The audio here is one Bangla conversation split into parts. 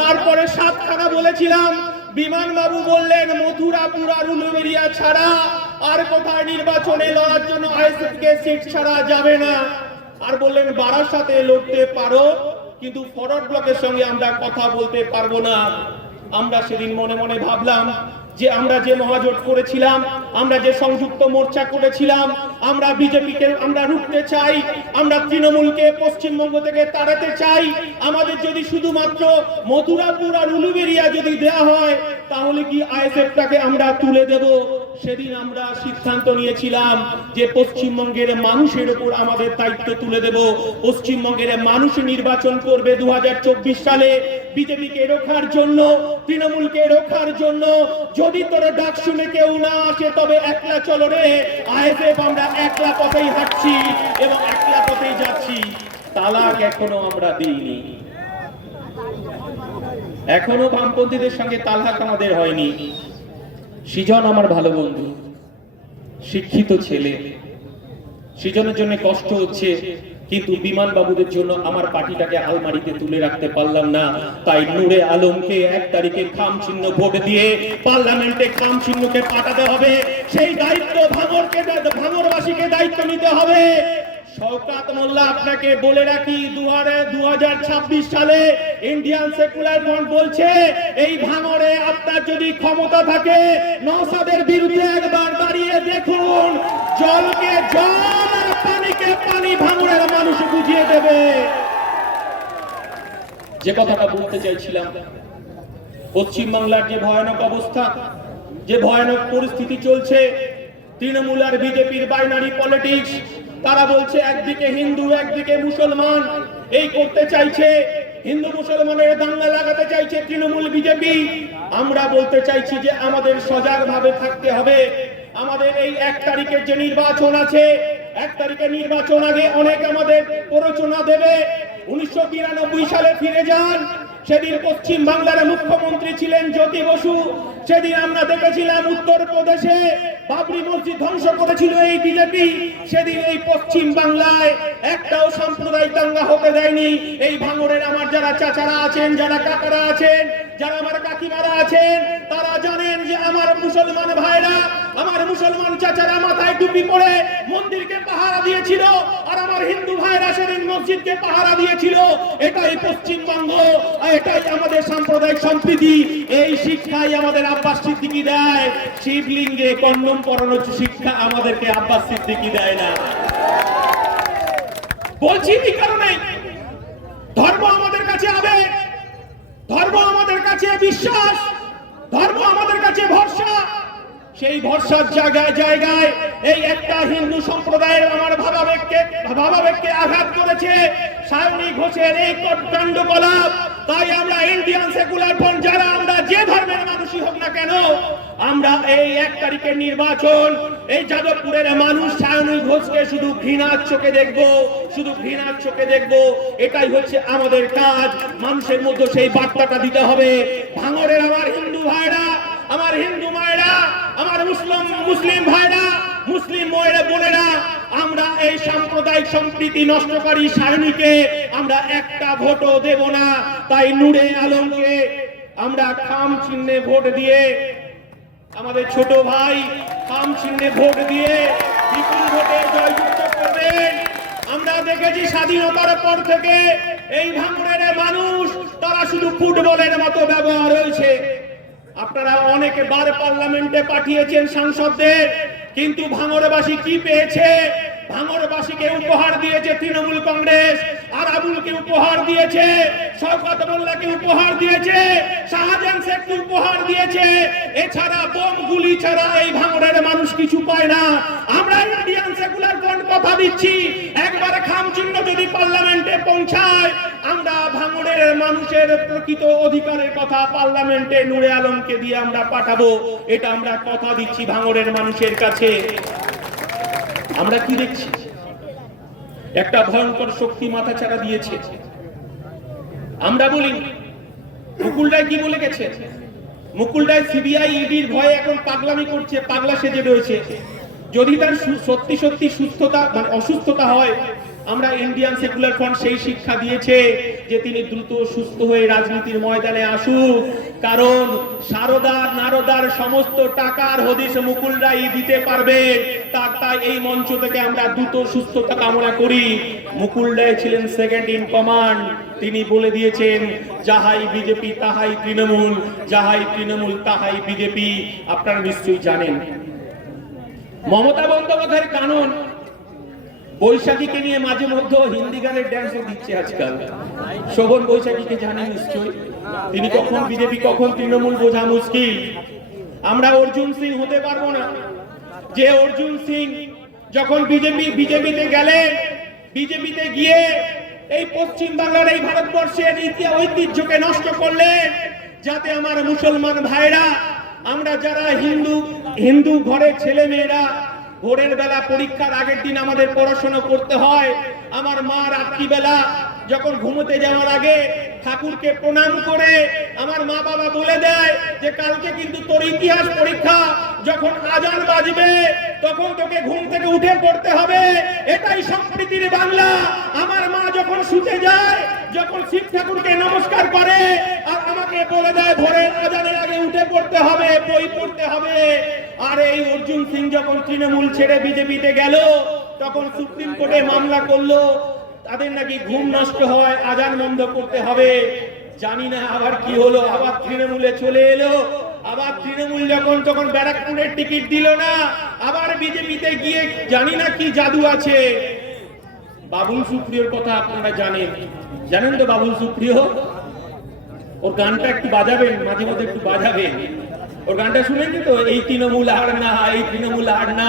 তারপরে সাতখানা বলেছিলাম বিমান বাবু বললেন মথুরাপুর আর উলুবেরিয়া ছাড়া আর কোথায় নির্বাচনে লড়ার জন্য আইএসএফ সিট ছাড়া যাবে না? আর বললেন বারার সাথে লড়তে পারো, কিন্তু ফরওয়ার্ড ব্লকের সঙ্গে আমরা কথা বলতে পারব না। আমরা সেদিন মনে মনে ভাবলাম যে আমরা যে মহাজোট করেছিলাম, আমরা যে সংযুক্ত মোর্চা করেছিলাম, আমরা বিজেপিকে, আমরা রুখতে চাই, আমরা তৃণমূলকে পশ্চিমবঙ্গ থেকে তাড়াতে চাই। আমাদের যদি শুধুমাত্র মথুরাপুর আর উলুবেরিয়া যদি দেয়া হয়, তাহলে কি আইএসএফটাকে আমরা তুলে দেব? সেদিন আমরা সিদ্ধান্ত নিয়েছিলাম যে পশ্চিমবঙ্গের মানুষের উপর আমাদের দায়িত্ব তুলে দেব। পশ্চিমবঙ্গের মানুষ নির্বাচন করবে দুহাজার চব্বিশ সালে। বিজেপিকে রোখার জন্য, তৃণমূলকে রোখার জন্য। যদি তোর ডাক শুনে কেউ না আসে, তবে একলা চলো রে। আইএসএফ আমরা একলা পথেই হাঁটছি এবং একলা পথেই যাচ্ছি। তালাক এখনও আমরা দিইনি। এখনও বামপন্থীদের সঙ্গে তালাক আমাদের হয়নি। সৃজন আমার ভালো বন্ধু, শিক্ষিত ছেলে। সৃজনের জন্য কষ্ট হচ্ছে, কিন্তু বিমান বাবুদের জন্য আমার পার্টিটাকে আলমারিতে তুলে রাখতে পারলাম না। তাই নূরে আলমকে এক তারিখে খাম চিহ্ন ভোট দিয়ে পার্লামেন্টে খাম চিহ্নকে পাঠাতে হবে। সেই দায়িত্ব ভাঙরকে, ভাঙরবাসীকে দায়িত্ব নিতে হবে। শওকাত মোল্লা, আপনাকে বলে রাখি দু হাজার ছাব্বিশ সালে ইন্ডিয়ান সেকুলার ফ্রন্ট বলছে, এই ভাঙরে আপনার যদি ক্ষমতা থাকে নৌসাদের বিরুদ্ধে একবার দাঁড়িয়ে দেখুন। জলকে জল পানিকে পানি ভাঙরের মানুষ বুঝিয়ে দেবে। যে কথাটা বলতে চাইছিলাম, পশ্চিমবাংলার যে ভয়ানক অবস্থা, যে ভয়ানক পরিস্থিতি চলছে, তৃণমূল আর বিজেপির বাইনারি পলিটিক্স তারা বলছে, একদিকে হিন্দু, একদিকে মুসলমান। এই করতে চাইছে, হিন্দু মুসলমানের দাঙ্গা লাগাতে চাইছে তৃণমূল বিজেপি। আমরা বলতে চাইছি যে আমাদের সজাগ ভাবে থাকতে হবে। আমাদের এই এক তারিখের যে নির্বাচন আছে, এক তারিখে নির্বাচন আগে অনেক আমাদের প্ররোচনা দেবে। উনিশশো তিরানব্বই সালে ফিরে যান সেদিন পশ্চিম বাংলার মুখ্যমন্ত্রী ছিলেন জ্যোতি বসু। সেদিন আমরা দেখেছিলাম উত্তর প্রদেশে বাবরি মসজিদ ধ্বংস করেছিল এই বিজেপি। সেদিন এই পশ্চিম বাংলায় একটাও সাম্প্রদায়িক দাঙ্গা হতে দেয়নি। এই ভাঙরের আমার যারা চাচারা আছেন, যারা কাকারা আছেন যারা আমার কাকিমারা আছেন, তারা জানেন যে আমার মুসলমান ভাইরা, আমার মুসলমান চাচারা মাথায় টুপি পরে মন্দিরকে পাহারা দিয়েছিল, আর আমার হিন্দু ভাইরা সেদিন মসজিদকে পাহারা দিয়েছিল। এটাই পশ্চিমবঙ্গ এটাই আমাদের সাম্প্রদায়িক সম্প্রীতি। এই শিক্ষাই আমাদের আব্বাস সিদ্দিকি দেয়। শিবলিঙ্গে কন্ডম পরানোর শিক্ষা আমাদেরকে আব্বাস সিদ্দিকি দেয় না। বলছি কি কারণে, ধর্ম আমাদের কাছে আবেগ। ধর্ম আমাদের কাছে বিশ্বাস ধর্ম আমাদের কাছে ভরসা। সেই ভরসার জায়গায় জায়গায় এই একটা হিন্দু সম্প্রদায়ের আমার ভাবাবেগকে ভাবাবেগকে আঘাত করেছে। সায়নী ঘোষের এই কাণ্ডকলাপ তাই আমরা ইন্ডিয়ান সেকুলার ফ্রন্ট যারা আমরা যে ধর্মের মানুষই হোক না কেন, আমরা এই এক তারিখের নির্বাচন, এই যাদবপুরের মানুষ সায়নী ঘোষকে শুধু ঘৃণার চোখে দেখব, শুধু ঘৃণার চোখে দেখব, এটাই হচ্ছে আমাদের কাজ। মানুষের মধ্যে সেই বার্তাটা দিতে হবে। ভাঙরের আমার হিন্দু ভাইরা, আমার হিন্দু মায়েরা আমার মুসলিম মুসলিম ভাইরা, মুসলিম ময়েরা বোনেরা, আমরা এই সাম্প্রদায়িক সম্প্রীতি নষ্টকারী সায়নীকে আমরা একটা ভোটও দেব না। তাই নূরে আলমকে আমরা খাম চিহ্নে ভোট দিয়ে আমাদের ছোট ভাই খাম চিহ্নে ভোট দিয়ে বিপুল ভোটে জয়যুক্ত করবেন। আমরা দেখেছি স্বাধীনতার পর থেকে এই ভাঙড়ের মানুষ, তারা শুধু ফুটবলের মতো ব্যবহার হয়েছে। আপনারা অনেকে বার পার্লামেন্টে পাঠিয়েছেন সাংসদদের, কিন্তু ভাঙরবাসী কি পেয়েছে? ভাঙরবাসীকে উপহার দিয়েছে তৃণমূল কংগ্রেস। আর আবুলকে উপহার দিয়েছে, শওকত মোল্লাকে উপহার দিয়েছে, শাহজাহান শেখকে উপহার দিয়েছে। এছাড়া বোম গুলি ছাড়া এই ভাঙড়ের মানুষ কিছু পায় না। আমরা ইন্ডিয়ান সেকুলার ফ্রন্ট কথা দিচ্ছি, একবার খাম যদি পার্লামেন্টে পৌঁছায়, আমরা ভাঙড়ের মানুষের প্রকৃত অধিকারের কথা পার্লামেন্টে নূরে আলমকে দিয়ে আমরা পাঠাবো। এটা আমরা কথা দিচ্ছি ভাঙড়ের মানুষের কাছে। আমরা কি দেখছি? একটা ভয়ঙ্কর শক্তি মাথা ছাড়া দিয়েছে। আমরা বলি মুকুলরায় কি বলে গেছে? মুকুলরায় সিবিআই ইডির ভয়ে এখন পাগলামি করছে, পাগলা সেজে রয়েছে। যদি তার সত্যি সত্যি সুস্থতা মানে অসুস্থতা হয়, আমরা ইন্ডিয়ান সেকুলার ফ্রন্ট সেই শিক্ষা দিয়েছে যে তিনি দ্রুত সুস্থ হয়ে রাজনীতির ময়দানে আসুক। কারণ সারদার নারদার সমস্ত টাকার হদিশ মুকুল রাই দিতে পারবে। তার তাই এই মঞ্চ থেকে আমরা দ্রুত সুস্থতা কামনা করি। মুকুল রায় ছিলেন সেকেন্ড ইন কমান্ড তিনি বলে দিয়েছেন, যাহাই বিজেপি, তাহাই তৃণমূল। যাহাই তৃণমূল, তাহাই বিজেপি। আপনারা নিশ্চয়ই জানেন। মমতা বন্দ্যোপাধ্যায়ের কানুন বৈশাখীকে নিয়ে মাঝে মধ্যে হিন্দি গানের ড্যান্সও দিচ্ছে আজকাল। শোভন বৈশাখীকে জানেন নিশ্চয়ই। তিনি কখন বিজেপি, কখন তৃণমূল বোঝা মুশকিল। আমরা অর্জুন সিং হতে পারব না। যে অর্জুন সিং যখন বিজেপি, বিজেপিতে গেলেন বিজেপিতে গিয়ে এই পশ্চিম বাংলার এই ভারতবর্ষের ঐতিহ্যকে নষ্ট করলেন যাতে আমার মুসলমান ভাইরা, আমরা যারা হিন্দু হিন্দু ঘরের ছেলে মেয়েরা ভোরের বেলা পরীক্ষার আগের দিন আমাদের পড়াশোনা করতে হয়। আমার মা রাত্রিবেলা যখন ঘুমোতে যাওয়ার আগে ঠাকুরকে প্রণাম করে আমার মা বাবা বলে দেয় যে, কালকে কিন্তু তোর ইতিহাস পরীক্ষা যখন আজান বাজবে, তখন তোকে ঘুম থেকে উঠে পড়তে হবে। এটাই সম্প্রীতির বাংলা। আমার মা যখন শুতে যায়, যখন শিব ঠাকুরকে নমস্কার করে, আর আমাকে বলে দেয়, ভোরের আজানের আগে উঠে পড়তে হবে, বই পড়তে হবে। আর এই অর্জুন সিং যখন তৃণমূল ছেড়ে বিজেপিতে গেল, তখন সুপ্রিম কোর্টে মামলা করল, তাদের নাকি ঘুম নষ্ট হয়, আজান বন্ধ করতে হবে। জানি না আবার কি হলো, আবার তৃণমূলে চলে এলো, আবার তৃণমূল যখন, তখন ব্যারাকপুরের টিকিট দিল না, আবার বিজেপিতে গিয়ে জানি না কি জাদু আছে। বাবুল সুপ্রিয়র কথা আপনারা জানেন। জানেন তো বাবুল সুপ্রিয়? ওর গানটা একটু বাজাবেন, মাঝে মধ্যে একটু বাজাবেন। ওর গানটা শুনেন তো? এই তৃণমূল আর না এই তৃণমূল আর না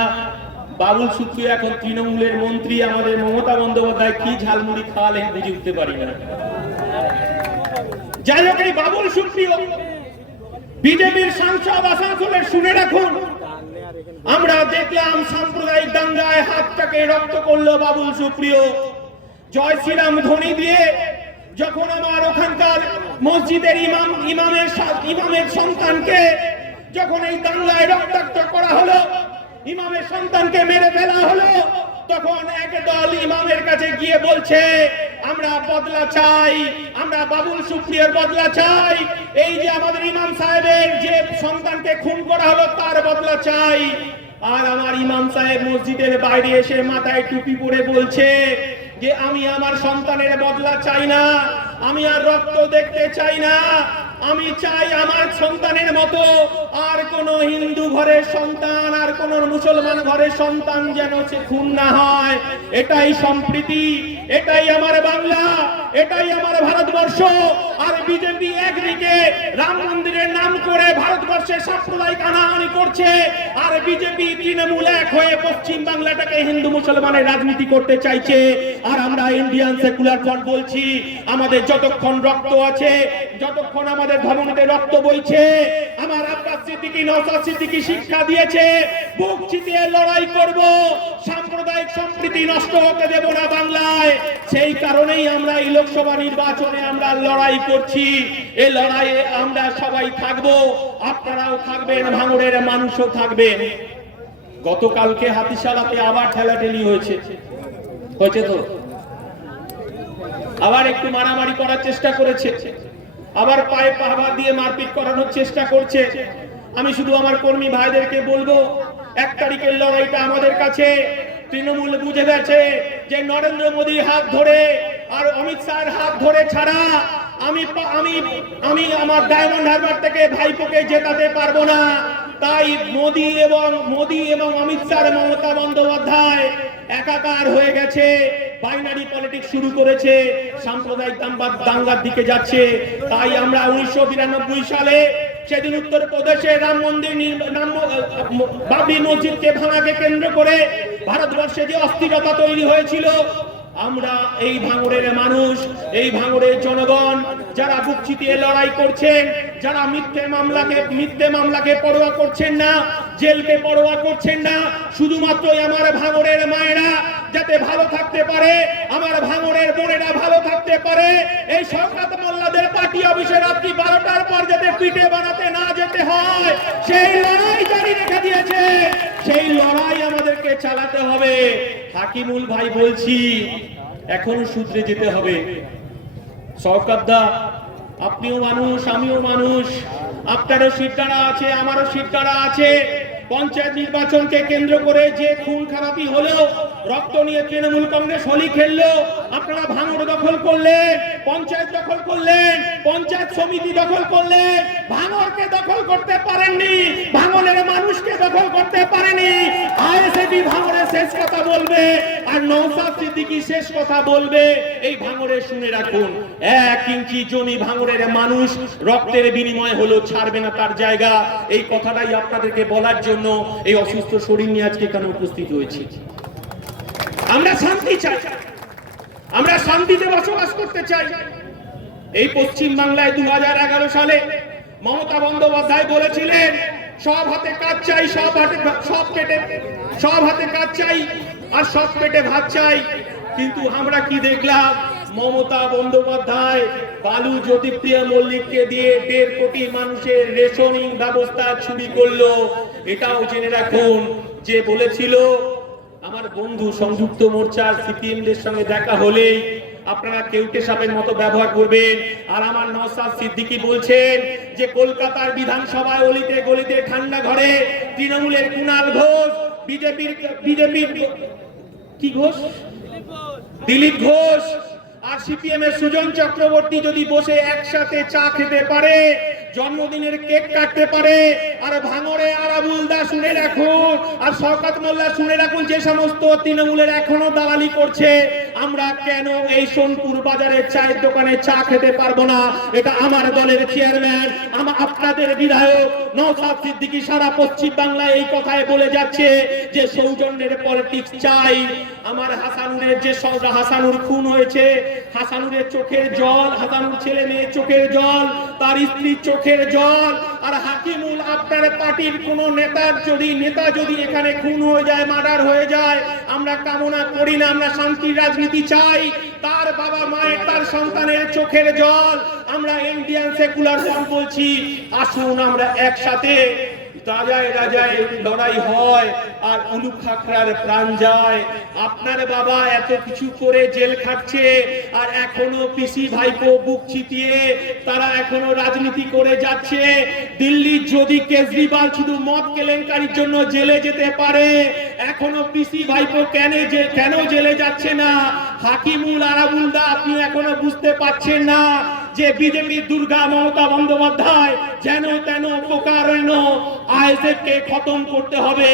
বাবুল সুপ্রিয় এখন তৃণমূলের মন্ত্রী, আমাদের মমতা বন্দ্যোপাধ্যায় কি ঝালমুড়ি খাওয়ালেন বুঝে উঠতে পারি না। যাই হোক, এই বাবুল সুপ্রিয় বিজেপির সাংসদ আসানসোলের শুনে রাখুন। আমরা দেখলাম সাম্প্রদায়িক দাঙ্গায় হাতটাকে রক্ত করল বাবুল সুপ্রিয় জয় শ্রীরাম ধ্বনি দিয়ে যখন আমার ওখানকার মসজিদের ইমাম, ইমামের ইমামের সন্তানকে যখন এই দাঙ্গায় রক্তাক্ত করা হলো, ইমামের সন্তানকে মেরে ফেলা হলো, তখন এক দল ইমামের কাছে গিয়ে বলছে, আমরা বদলা চাই, আমরা বাবুল সুপ্রিয়র বদলা চাই। এই যে আমাদের ইমাম সাহেবের যে সন্তানকে খুন করা হলো, তার বদলা চাই। আর আমার ইমাম সাহেব মসজিদের বাইরে এসে মাথায় টুপি পরে বলছে যে, আমি আমার সন্তানের বদলা চাই না, আমি আর রক্ত দেখতে চাই না আমি চাই আমার সন্তানের মতো আর কোন হিন্দু ঘরের সন্তান, আর কোন মুসলমান ঘরের সন্তান যেন সে খুন না হয়। এটাই সম্প্রীতি, এটাই আমার বাংলা। এটাই আমার ভারতবর্ষ। আর বিজেপি একদিকে রাম মন্দিরের নাম করে ভারতবর্ষে সাম্প্রদায়িক আনাহানি করছে, আর বিজেপি তৃণমূল এক হয়ে পশ্চিম বাংলাটাকে হিন্দু মুসলমানের রাজনীতি করতে চাইছে। আর আমরা ইন্ডিয়ান সেকুলার ফ্রন্ট বলছি, আমাদের যতক্ষণ রক্ত আছে, যতক্ষণ আমাদের ধমনীতে রক্ত বইছে, আমার আব্বাস সিদ্দিকী, নওশাদ সিদ্দিকী শিক্ষা দিয়েছে, বুক চিতিয়ে লড়াই করব, সাম্প্রদায়িক সম্প্রীতি নষ্ট হতে দেব না বাংলায়। সেই কারণেই আমরা এই লোকসভা নির্বাচনে আমরা লড়াই করছি। এই লড়াইয়ে আমরা সবাই থাকব। আপনারাও থাকবেন, ভাঙড়ের মানুষও থাকবেন। গতকালকে হাতিশালাতে আবার ঠেলাঠেলি হয়েছে। হয়েছে তো? আবার একটু মারামারি করার চেষ্টা করেছে। আবার পায়ে পাহাড় দিয়ে মারপিট করানোর চেষ্টা করছে। আমি শুধু আমার কর্মী ভাইদেরকে বলব, এক তারিখের লড়াইটা আমাদের কাছে। তৃণমূল বুঝে গেছে যে নরেন্দ্র মোদী হাত ধরে আর অমিত শাহের হাত ধরে ছাড়া আমি আমি আমি আমার ডায়মন্ড হারবার থেকে ভাইপোকে জেতাতে পারব না। তাই মোদী এবং মোদী এবং অমিত শাহ মমতা বন্দ্যোপাধ্যায় একাকার হয়ে গেছে। বাইনারি পলিটিক্স শুরু করেছে। সাম্প্রদায়িক দাঙ্গা- দাঙ্গার দিকে যাচ্ছে। তাই আমরা উনিশশো বিরানব্বই সালে সেদিন উত্তরপ্রদেশে রাম মন্দির বাবরি মসজিদকে ভাঙাকে কেন্দ্র করে ভারতবর্ষে যে অস্থিরতা তৈরি হয়েছিল আমরা এই ভাঙড়ের মানুষ, এই ভাঙড়ের জনগণ, যারা বুক চিতিয়ে লড়াই করছেন, যারা মিথ্যে মামলাকে মিথ্যে মামলাকে পরোয়া করছেন না, জেলকে পরোয়া করছেন না, শুধুমাত্র আমার ভাঙড়ের মায়েরা যাতে ভালো থাকতে পারে, আমার ভাঙড়ের বোনেরা ভালো থাকতে পারে, এই শওকত মোল্লাদের পার্টি অফিসে রাত্রি বারোটার পর যাতে পিঠে বানাতে না যেতে হয়, সেই লড়াই জারি রেখে দিয়েছে, সেই লড়াই আমাদেরকে চালাতে হবে। হাকিমুল ভাই বলছি, এখনও সূত্রে যেতে হবে। সরকারদা আপনিও মানুষ, আমিও মানুষ। আপনারও সিটকারা আছে, আমারও সিটকারা আছে। পঞ্চায়েত নির্বাচনকে কেন্দ্র করে যে খুন খারাপি হলেও, রক্ত নিয়ে তৃণমূল কংগ্রেস হোলি খেললো আপনারা ভাঙড় দখল করলেন, পঞ্চায়েত দখল করলেন, পঞ্চায়েত সমিতি দখল করলেন, ভাঙড়কে দখল করতে পারেননি ভাঙনের মানুষকে দখল করতে পারেনি আইএসএবি ভাঙড়ের শেষ কথা বলবে আর নৌসাদ সিদ্দিকি শেষ কথা বলবে, এই ভাঙড়ে শুনে রাখুন, এক ইঞ্চি জমি ভাঙরের মানুষ রক্তের বিনিময় হলো ছাড়বে না তার জায়গা। এই কথাটাই আপনাদেরকে বলার জন্য এই অসুস্থ শরীর নিয়ে আজকে এখানে উপস্থিত হয়েছি। আমরা শান্তি চাই। আমরা শান্তিতে বসবাস করতে চাই। এই পশ্চিম বাংলায় দু হাজার এগারো সালে মমতা বন্দ্যোপাধ্যায় বলেছিলেন, সব হাতে কাজ চাই, সব হাতে সব কেটে, সব হাতে কাজ চাই। আর সব পেটে ভাত চাই। কিন্তু আমরা কি দেখলাম? মমতা বন্দ্যোপাধ্যায়, বালু জ্যোতিপ্রিয়া মল্লিককে দিয়ে দেড় কোটি মানুষের রেশনিং ব্যবস্থা চুরি করল। এটাও জেনে রাখুন, যে বলেছিল, আমার বন্ধু সংযুক্ত মোর্চার সিপিএম দের সঙ্গে দেখা হলেই আপনারা কেউটে সাপের মতো ব্যবহার করবেন। আর আমার নওসাদ সিদ্দিকি বলছেন যে, কলকাতার বিধানসভায় অলিতে গলিতে ঠান্ডা ঘরে তৃণমূলের কুণাল ঘোষ বিজেপির বিজেপির কি ঘোষ? দিলীপ ঘোষ। আর সিপিএম এর সুজন চক্রবর্তী যদি বসে একসাথে চা খেতে পারে, জন্মদিনের কেক কাটতে পারে, আর ভাঙরে আরাবুল দা শুনে রাখুন, আর শওকাত মোল্লা শুনে রাখুন যে সমস্ত তৃণমূলের এখনও দালালি করছে আমরা কেন এই সোনপুর বাজারে চায়ের দোকানে চা খেতে পারব না? এটা আমার দলের চেয়ারম্যান আমার আপনাদের বিধায়ক নওসাদ সিদ্দিকী সারা পশ্চিম বাংলায় এই কথায় বলে যাচ্ছে যে সৌজন্যের পলিটিক্স চাই। আমার হাসানুরের যে সৌদা হাসানুর খুন হয়েছে, হাসানুরের চোখের জল, হাসানুর ছেলে মেয়ের চোখের জল, তার স্ত্রীর চোখের জল, আর হাকিমুল আপনার পার্টির কোন নেতার যদি, নেতা যদি এখানে খুন হয়ে যায়, মার্ডার হয়ে যায়, আমরা কামনা করি না, আমরা শান্তির রাজনীতি চাই। তার বাবা মায়ের, তার সন্তানের চোখের জল, আমরা ইন্ডিয়ান সেকুলার বলছি, আসুন আমরা একসাথে রাজায় রাজায় লড়াই হয় আর উলুক খাকড়ার প্রাণ যায়। আপনার বাবা এত কিছু করে জেল খাটছে আর এখনও পিসি ভাইপো বুক চিতিয়ে তারা এখনও রাজনীতি করে যাচ্ছে। দিল্লির যদি কেজরিওয়াল শুধু মদ কেলেঙ্কারির জন্য জেলে যেতে পারে, এখনও পিসি ভাইপো কেন কেন জেলে যাচ্ছে না? হাকিমুল আরাবুল দা আপনি এখনও বুঝতে পারছেন না। যে বিজেপি দুর্গা মমতা বন্দ্যোপাধ্যায় যেন তেন প্রকারণ আইএসএফ খতম করতে হবে,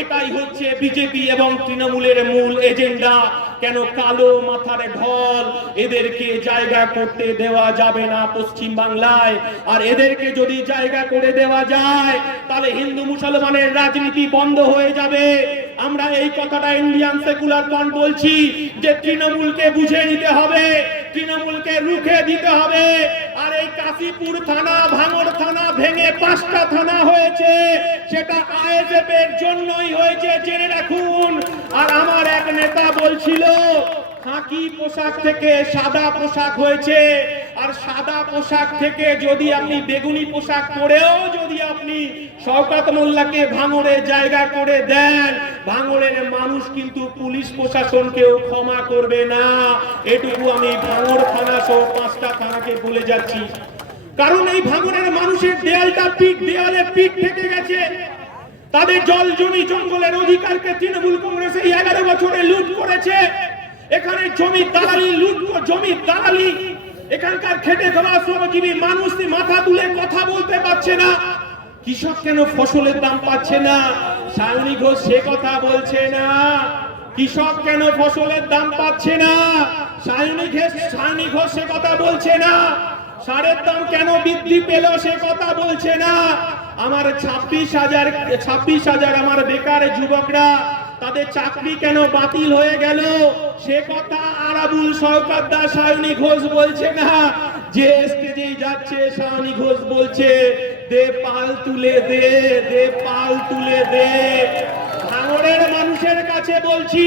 এটাই হচ্ছে বিজেপি এবং তৃণমূলের মূল এজেন্ডা। কেন কালো মাথার ঢল, এদেরকে জায়গা করতে দেওয়া যাবে না পশ্চিম বাংলায়। আর এদেরকে যদি জায়গা করে দেওয়া যায়, তাহলে হিন্দু মুসলমানের রাজনীতি বন্ধ হয়ে যাবে। আমরা এই কথাটা ইন্ডিয়ান সেকুলার ফ্রন্ট বলছি যে তৃণমূলকে বুঝে নিতে হবে। তৃণমূলকে রুখে দিতে হবে। আর এই কাশীপুর থানা ভাঙর থানা ভেঙে পাঁচটা থানা হয়েছে। সেটা আইএসএফ জন্যই হয়েছে, জেনে রাখুন। আর আমার এক নেতা বলছিল, খাকি পোশাক থেকে সাদা পোশাক হয়েছে। আর সাদা পোশাক থেকে যদি আপনি বেগুনি পোশাক পরেও যদি আপনি শওকাত মোল্লাকে ভাঙড়ে জায়গা করে দেন, ভাঙড়ের মানুষ কিন্তু পুলিশ প্রশাসনকেও ক্ষমা করবে না। এটুকু আমি ভাঙড় থানা সহ পাঁচটা থানাকে বলে যাচ্ছি। কারণ এই ভাঙড়ের মানুষের দেয়ালটা পিঠ, দেয়ালে পিঠ থেকে গেছে। তাদের জল জমি জঙ্গলের অধিকারকে তৃণমূল কংগ্রেস এই এগারো বছরে লুট করেছে। এখানে জমি দালালি, লুট জমি দালালি এখানকার খেটে ধরা শ্রমজীবী মানুষ মাথা তুলে কথা বলতে পারছে না, কৃষক কেন ফসলের দাম পাচ্ছে না? সায়নী ঘোষ সে কথা বলছে না। কৃষক কেন ফসলের দাম পাচ্ছে না? সায়নী ঘোষ সায়নী ঘোষ সে কথা বলছে না। সারের দাম কেন বৃদ্ধি পেল সে কথা বলছে না? আমার ছাব্বিশ হাজার ছাব্বিশ হাজার আমার বেকার যুবকরা তাদের চাকরি কেন বাতিল হয়ে গেল? সে কথা আরাবুল সরকার দা সায়নী ঘোষ বলছে না। যে স্টেজেই যাচ্ছে সায়নী ঘোষ বলছে, দে পাল তুলে দে দে পাল তুলে দে। ভাঙড়ের মানুষের কাছে বলছি,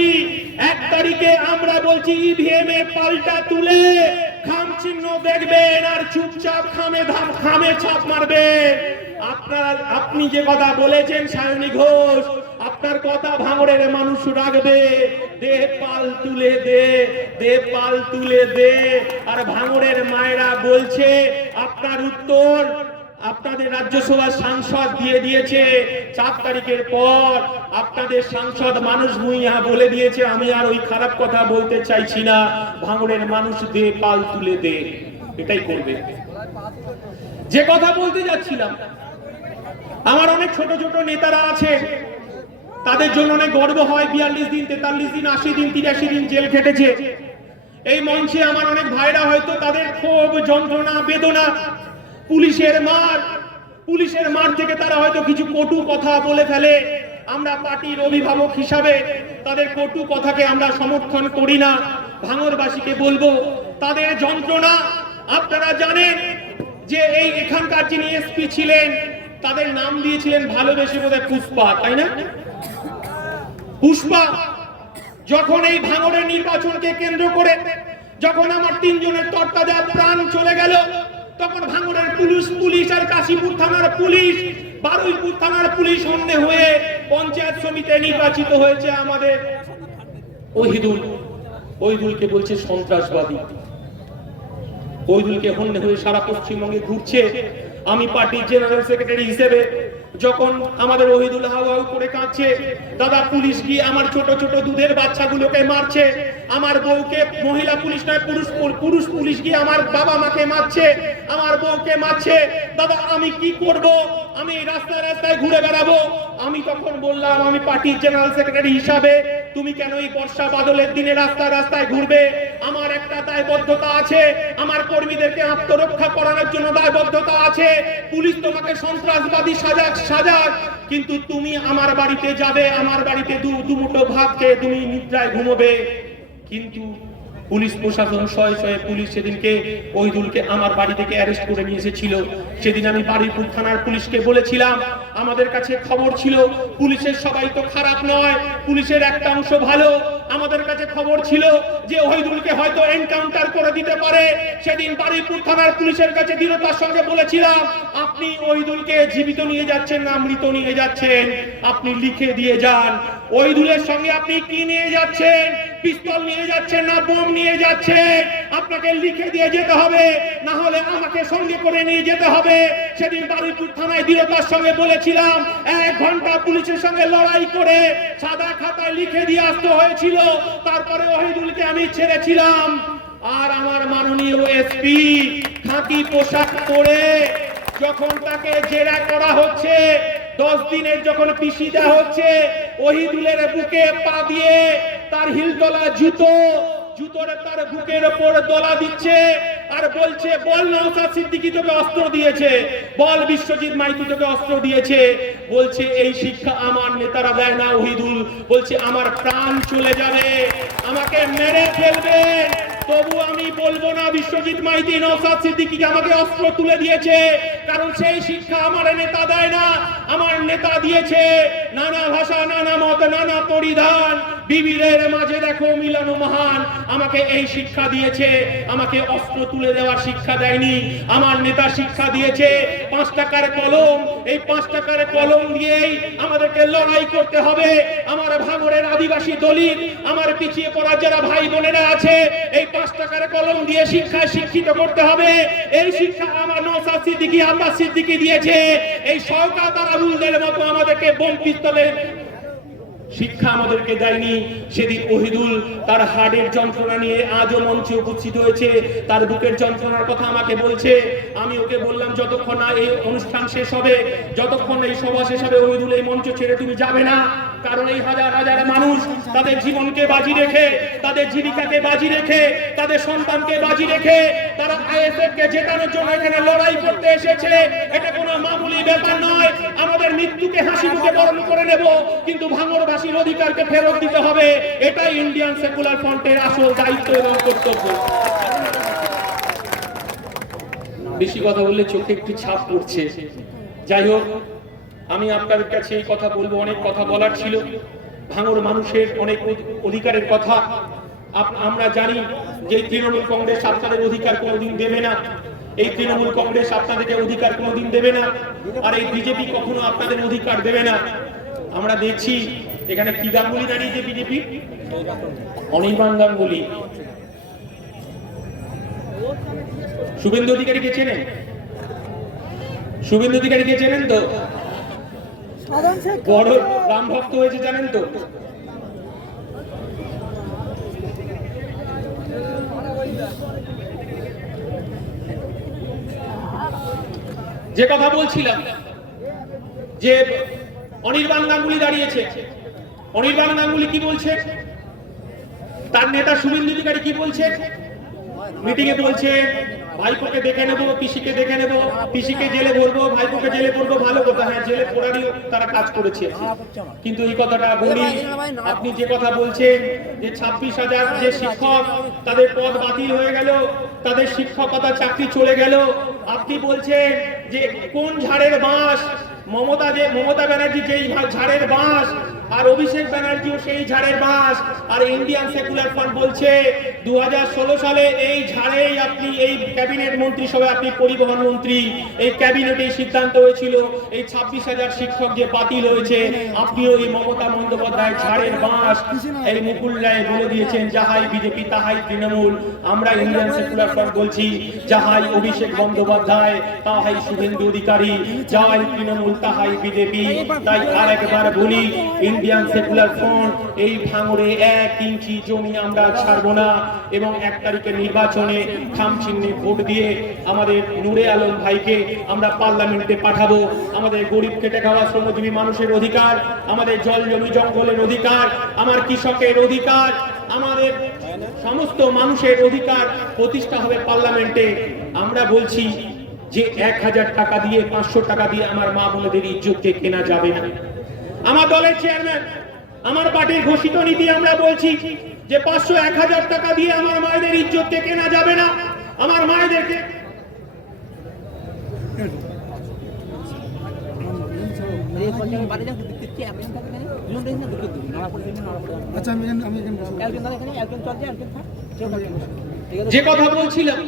এক তারিখে আমরা বলছি, ইভিএম এর পাল্টা তুলে খাম চিহ্ন দেখবেন আর চুপচাপ খামে ধাম, খামে ছাপ মারবেন। আপনার, আপনি যে কথা বলেছেন সায়নী ঘোষ আপনার কথা ভাঙড়ের মানুষ রাখবে। দে পাল তুলে দে দে পাল তুলে দে। আর ভাঙড়ের মায়েরা বলছে, আপনার উত্তর আপনাদের রাজ্যসভার সাংসদ দিয়ে দিয়েছে। চার তারিখের পর আপনাদের সাংসদ মানুষ ভুইয়া বলে দিয়েছে, আমি আর ওই খারাপ কথা বলতে চাইছি না। ভাঙড়ের মানুষ দে পাল তুলে দে। এটাই করবে। যে কথা বলতে যাচ্ছিলাম, আমার অনেক ছোট ছোট নেতারা আছে তাদের জন্য অনেক গর্ব হয়, বিয়াল্লিশ দিন, তেতাল্লিশ দিন, আশি দিন, তিরাশি দিন জেল খেটেছে। এই মঞ্চে আমার অনেক ভাইরা হয়তো তাদের ক্ষোভ, যন্ত্রণা, বেদনা, পুলিশের মার পুলিশের মার থেকে তারা হয়তো কিছু কটু কথা বলে ফেলে। আমরা পার্টির অভিভাবক হিসাবে তাদের কটু কথাকে আমরা সমর্থন করি না, ভাঙরবাসীকে বলব। তাদের যন্ত্রণা, আপনারা জানেন যে এই এখানকার যিনি এসপি ছিলেন, তাদের নাম দিয়েছিলেন ভালোবেসে বোধহয় পুষ্পা, তাই না? পুষ্পা, যখন এই ভাঙড়ের নির্বাচনকে কেন্দ্র করে যখন আমার তিনজনের তরতাজা প্রাণ চলে গেল, তখন ভাঙড়ের পুলিশ পুলিশ আর কাশীপুর থানার পুলিশ, বারুইপুর থানার পুলিশ সন্দেহ হয়ে পঞ্চায়েত সমিতিতে নির্বাচিত হয়েছে আমাদের। ওহিদুল, ওহিদুলকে বলছে সন্ত্রাসবাদী। ওইদুলকে হন্যে হয়ে সারা পশ্চিমবঙ্গে ঘুরছে। আমি পার্টির জেনারেল সেক্রেটারি হিসেবে যখন আমাদের ওহিদুল হাউ করে কাঁদছে, দাদা পুলিশ গিয়ে আমার ছোট ছোট দুধের বাচ্চাগুলোকে মারছে, আমার বউকে মহিলা পুলিশ নয়, পুরুষ পুরুষ পুলিশ গিয়ে আমার বাবা মাকে মারছে, আমার বউকে মারছে, দাদা আমি কি করব? আমি রাস্তায় রাস্তায় ঘুরে বেড়াবো? আমি তখন বললাম, আমি পার্টির জেনারেল সেক্রেটারি হিসাবে তুমি কেন এই বর্ষা বাদলের দিনে রাস্তা রাস্তায় ঘুরবে? আমার একটা দায়বদ্ধতা আছে। আমার কর্মীদেরকে আত্মরক্ষা করানোর জন্য দায়বদ্ধতা আছে। পুলিশ তোমাকে সন্ত্রাসবাদী সাজাক সাজাক। কিন্তু তুমি আমার বাড়িতে যাবে, আমার বাড়িতে দু দুমুটো ভাত খেয়ে তুমি নিদ্রায় ঘুমোবে। কিন্তু পুলিশ প্রশাসন শয়ে শয়ে পুলিশ সেদিনকে ওইদুলকে আমার বাড়ি থেকে অ্যারেস্ট করে নিয়ে এসেছিল। সেদিন আমি বাড়িপুর থানার পুলিশকে বলেছিলাম, আমাদের কাছে খবর ছিল, পুলিশের সবাই তো খারাপ নয়, পুলিশের একটা অংশ ভালো, আমাদের কাছে খবর ছিল যে ওহিদুলকে হয়তো এনকাউন্টার করে দিতে পারে। সেদিন বাড়িপুর থানার পুলিশের কাছে দৃঢ়তার সঙ্গে বলেছিলাম, আপনি ওহিদুলকে জীবিত নিয়ে যাচ্ছেন না, মৃত নিয়ে যাচ্ছেন, আপনি লিখে দিয়ে যান। ওহিদুলের সঙ্গে আপনি কি নিয়ে যাচ্ছেন? পিস্তল নিয়ে যাচ্ছেন না বোম নিয়ে যাচ্ছেন আপনাকে লিখে দিয়ে যেতে হবে, না হলে আমাকে সঙ্গে করে নিয়ে যেতে হবে। সেদিন বারুইপুর থানায় দৃঢ়তার সঙ্গে বলেছিলাম, এক ঘণ্টা পুলিশের সঙ্গে লড়াই করে সাদা খাতায় লিখে দিয়ে আসতে হয়েছিল। তারপরে ওহিদুলকে আমি ছেড়েছিলাম। আর আমার মাননীয় এসপি খাঁটি পোশাক পরে যখন তাকে জেরা করা হচ্ছে, দশ দিনের যখন পিসি দেওয়া হচ্ছে, ওহিদুলের বুকে পা দিয়ে তার হিলতলা জুতো জুতোরে তার বুকের ওপর দলা দিচ্ছে আর বলছে, বল নওসাদ সিদ্দিকি তোকে অস্ত্র দিয়েছে। বল, বিশ্বজিৎ মাইতি তোকে অস্ত্র দিয়েছে। বলছে, এই শিক্ষা আমার নেতারা দেয় না ওহিদুল বলছে, আমার প্রাণ চলে যাবে, আমাকে মেরে ফেলবে। তবু আমি বলব না, বিশ্বজিৎ মাইতি নওসাদ সিদ্দিকিকে আমাকে অস্ত্র তুলে দিয়েছে? কারণ সেই শিক্ষা আমার নেতা দেয় না, আমার নেতা দিয়েছে। নানা ভাষা, নানা মত, নানা পরিধান বিবিধের মাঝে দেখো মিলানো মহান, আমাকে এই শিক্ষা দিয়েছে, আমাকে অস্ত্র তুলে দেওয়ার শিক্ষা দেয়নি, আমার নেতা শিক্ষা দিয়েছে, পাঁচ টাকার কলম, এই পাঁচ টাকার কলম দিয়েই আমাদেরকে লড়াই করতে হবে। আমার ভাঙরের আদিবাসী দলিত, আমার পিছিয়ে পড়া যারা ভাই বোনেরা আছে, এই পাঁচ টাকার কলম দিয়ে শিক্ষায় শিক্ষিত করতে হবে। এই শিক্ষা আমার নৌসাদ সিদ্দিকি, আব্বাস সিদ্দিকি দিয়েছে। এই সরকার তারা মতো আমাদেরকে বোম পিস্তলের শিক্ষা আমাদেরকে দেয়নি। সেদিন ওহিদুল তার হাড়ের যন্ত্রণা নিয়ে আজও মঞ্চে উপস্থিত হয়েছে। তার বুকের যন্ত্রণার কথা আমাকে বলছে। আমি ওকে বললাম, যতক্ষণ না এই অনুষ্ঠান শেষ হবে, যতক্ষণ এই সভা শেষ হবে, ওহিদুল এই মঞ্চ ছেড়ে তুমি যাবে না। কারণ এই হাজার হাজার মানুষ তাদের জীবনকে বাজি রেখে, তাদের জীবিকাকে বাজি রেখে, তাদের সন্তানকে বাজি রেখে তারা আইএসএফ কে জেতানোর জন্য এখানে লড়াই করতে এসেছে। এটা কোনো মামুলি ব্যাপার নয়। আমাদের মৃত্যুকে হাসি মুখে বরণ করে নেব, কিন্তু ভাঙরবাসীর অধিকারকে ফেরত দিতে হবে। এটাই ইন্ডিয়ান সেকুলার ফ্রন্টের আসল দায়িত্ব এবং কর্তব্য। বেশি কথা বললে চোখে একটু ছাপ পড়ছে। যাই হোক আমি আপনাদের কাছে এই কথা বলব, অনেক কথা বলার ছিল। ভাঙর মানুষের অনেক অধিকারের কথা। আমরা জানি যে তৃণমূল কংগ্রেস আপনাদের অধিকার কোনোদিন দেবে না। এই তৃণমূল কংগ্রেস আপনাদেরকে অধিকার কোনোদিন দেবে না। আর এই বিজেপি কখনো আপনাদের অধিকার দেবে না। আমরা দেখছি এখানে কি গাঙ্গুলি দাঁড়িয়েছে বিজেপি? অনির্বাণ গাঙ্গুলি। শুভেন্দু অধিকারী কে চেনেন? শুভেন্দু অধিকারী কে চেনেন তো? বড় রাম ভক্ত হয়েছে, জানেন তো? যে কথা বলছিলাম, যে অনির্বাণ গাঙ্গুলি দাঁড়িয়েছে। অনির্বাণ গাঙ্গুলি কি বলছে? তার নেতা শুভেন্দু অধিকারী কি বলছে? মিটিং এ বলছে ভাইপোকে দেখে নেব, পিসিকে দেখে নেব, পিসিকে জেলে ভরবো, ভাইপোকে জেলে ভরবো, ভালো কথা হ্যাঁ জেলে ভরারই তারা কাজ করেছে। কিন্তু এই কথাটা বলি আপনি যে কথা বলছেন, যে ছাব্বিশ হাজার যে শিক্ষক, তাদের পদ বাতিল হয়ে গেল, তাদের শিক্ষকতা চাকরি চলে গেল, আপনি বলছেন যে কোন ঝাড়ের বাঁশ? মমতা যে, মমতা ব্যানার্জি যেই ঝাড়ের বাঁশ আর অভিষেক ব্যানার্জিও সেই ঝাড়ের বাঁশ আর ইন্ডিয়ান সেকুলার ফান্ড বলছে দু সালে এই ঝাড়েই আপনি, এই ক্যাবিনেট মন্ত্রী সভায় আপনি পরিবহন মন্ত্রী। এই ক্যাবিনেটে সিদ্ধান্ত হয়েছিল, এই ছাব্বিশ হাজার শিক্ষক যে বাতিল হয়েছে, আপনিও এই মমতা বন্দ্যোপাধ্যায় ঝাড়ের বাঁশ এই মুকুল রায় বলে দিয়েছেন, যাহাই বিজেপি, তাহাই তৃণমূল। আমরা ইন্ডিয়ান সেকুলার ফ্রন্ট বলছি, যাহাই অভিষেক বন্দ্যোপাধ্যায়, তাহাই শুভেন্দু অধিকারী। যাহাই তৃণমূল, তাহাই বিজেপি। তাই আর একবার বলি ইন্ডিয়ান সেকুলার ফ্রন্ট এই ভাঙড়ে এক ইঞ্চি জমি আমরা ছাড়বো না এবং এক তারিখের নির্বাচনে খামচিহ্নে ভোট দিয়ে আমাদের নূরে আলম ভাইকে আমরা পার্লামেন্টে পাঠাবো। আমাদের গরিব খেটে খাওয়া শ্রমজীবী মানুষের অধিকার, আমাদের জল জমি জঙ্গলের অধিকার, আমার কৃষকের অধিকার, আমাদের সমস্ত মানুষের অধিকার প্রতিষ্ঠা হবে পার্লামেন্টে। আমরা বলছি যে এক হাজার টাকা দিয়ে, পাঁচশো টাকা দিয়ে আমার মা বোনেদের ইজ্জতকে কেনা যাবে না। আমার দলের চেয়ারম্যান আমার পার্টির ঘোষিত নীতি আমরা বলছি যে পাঁচশো এক হাজার টাকা দিয়ে আমার মায়েদের ইজ্জতকে কেনা যাবে না। আমার মায়েদেরকে আচ্ছা যে কথা বলছিলাম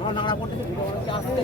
আমার নাড়া পড়তেছে আসতে